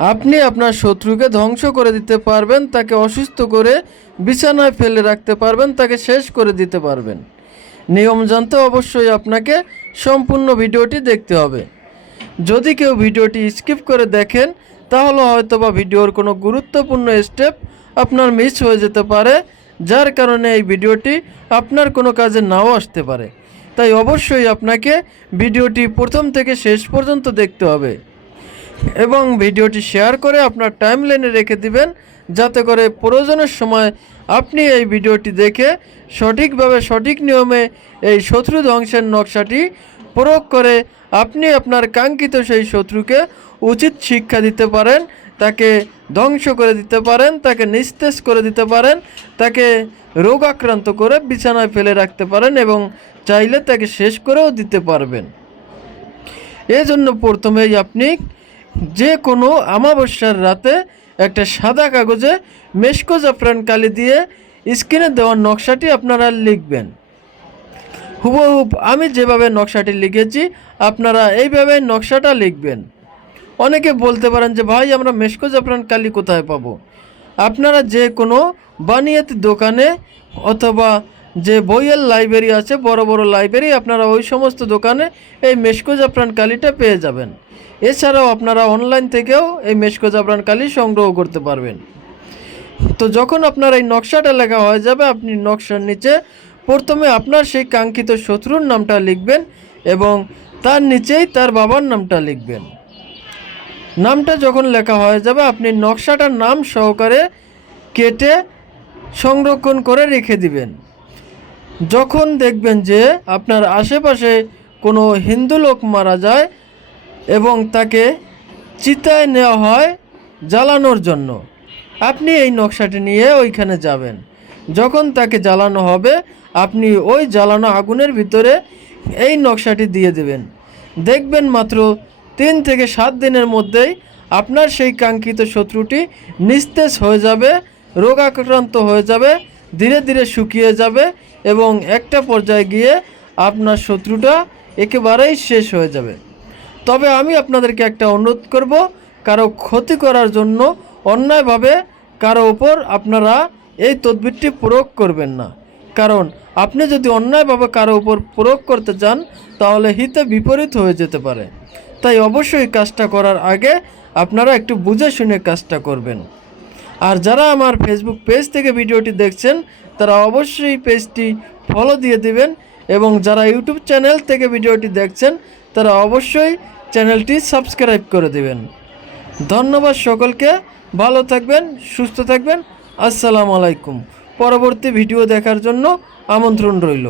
আপনি আপনার শত্রুকে ধ্বংস করে দিতে পারবেন, তাকে অসুস্থ করে বিছানায় ফেলে রাখতে পারবেন, তাকে শেষ করে দিতে পারবেন। নিয়ম জানতে অবশ্যই আপনাকে সম্পূর্ণ ভিডিওটি দেখতে হবে। যদি কেউ ভিডিওটি স্কিপ করে দেখেন তাহলে হয়তোবা ভিডিওর কোনো গুরুত্বপূর্ণ স্টেপ আপনার মিস হয়ে যেতে পারে, যার কারণে এই ভিডিওটি আপনার কোনো কাজে নাও আসতে পারে। তাই অবশ্যই আপনাকে ভিডিওটি প্রথম থেকে শেষ পর্যন্ত দেখতে হবে এবং ভিডিওটি শেয়ার করে আপনার টাইমলাইনে রেখে দিবেন, যাতে করে প্রয়োজনের সময় আপনি এই ভিডিওটি দেখে সঠিকভাবে সঠিক নিয়মে এই শত্রু ধ্বংসের নকশাটি প্রয়োগ করে আপনি আপনার কাঙ্ক্ষিত সেই শত্রুকে উচিত শিক্ষা দিতে পারেন, তাকে ধ্বংস করে দিতে পারেন, তাকে নিস্তেজ করে দিতে পারেন, তাকে রোগাক্রান্ত করে বিছানায় ফেলে রাখতে পারেন এবং চাইলে তাকে শেষ করেও দিতে পারবেন। এজন্য প্রথমেই আপনি যে কোনো অমাবস্যার রাতে একটা সাদা কাগজে মেশকো জাফরান কালি দিয়ে স্ক্রিনে দেওয়া নকশাটি আপনারা লিখবেন। হুবহুব আমি যেভাবে নকশাটি লিখেছি আপনারা এইভাবে নকশাটা লিখবেন। অনেকে বলতে পারেন যে ভাই আমরা মেশকো জাফরান কালি কোথায় পাবো? আপনারা যে কোনো বানিয়াতি দোকানে অথবা যে বইয়ের লাইব্রেরি আছে, বড় বড় লাইব্রেরি, আপনারা ওই সমস্ত দোকানে এই মেশকো জাফরান কালিটা পেয়ে যাবেন। এছাড়াও আপনারা অনলাইন থেকেও এই মেশকো জাফরান কালি সংগ্রহ করতে পারবেন। তো যখন আপনার এই নকশাটা লেখা হয়ে যাবে, আপনি নকশার নিচে প্রথমে আপনার সেই কাঙ্ক্ষিত শত্রুর নামটা লিখবেন এবং তার নিচেই তার বাবার নামটা লিখবেন। নামটা যখন লেখা হয়ে যাবে আপনি নকশাটার নাম সহকারে কেটে সংরক্ষণ করে রেখে দিবেন। যখন দেখবেন যে আপনার আশেপাশে কোনো হিন্দু লোক মারা যায় এবং তাকে চিতায় নেওয়া হয় জ্বালানোর জন্য, আপনি এই নকশাটি নিয়ে ওইখানে যাবেন। যখন তাকে জ্বালানো হবে আপনি ওই জ্বালানো আগুনের ভিতরে এই নকশাটি দিয়ে দেবেন। দেখবেন মাত্র 3 থেকে 7 দিনের মধ্যেই আপনার সেই কাঙ্ক্ষিত শত্রুটি নিস্তেজ হয়ে যাবে, রোগাক্রান্ত হয়ে যাবে, ধীরে ধীরে শুকিয়ে যাবে এবং একটা পর্যায়ে গিয়ে আপনার শত্রুটা একেবারেই শেষ হয়ে যাবে। তবে আমি আপনাদেরকে একটা অনুরোধ করব, কারো ক্ষতি করার জন্য অন্যায়ভাবে কারো ওপর আপনারা এই তদবিরটি প্রয়োগ করবেন না। কারণ আপনি যদি অন্যায়ভাবে কারো উপর প্রয়োগ করতে চান তাহলে হিতে বিপরীত হয়ে যেতে পারে। তাই অবশ্যই কাজটা করার আগে আপনারা একটু বুঝে শুনে কাজটা করবেন। আর যারা আমার ফেসবুক পেজ থেকে ভিডিওটি দেখছেন তারা অবশ্যই পেজটি ফলো দিয়ে দিবেন এবং যারা ইউটিউব চ্যানেল থেকে ভিডিওটি দেখছেন তারা অবশ্যই চ্যানেলটি সাবস্ক্রাইব করে দেবেন। ধন্যবাদ সকলকে, ভালো থাকবেন, সুস্থ থাকবেন। আসসালামু আলাইকুম। পরবর্তী ভিডিও দেখার জন্য আমন্ত্রণ রইল।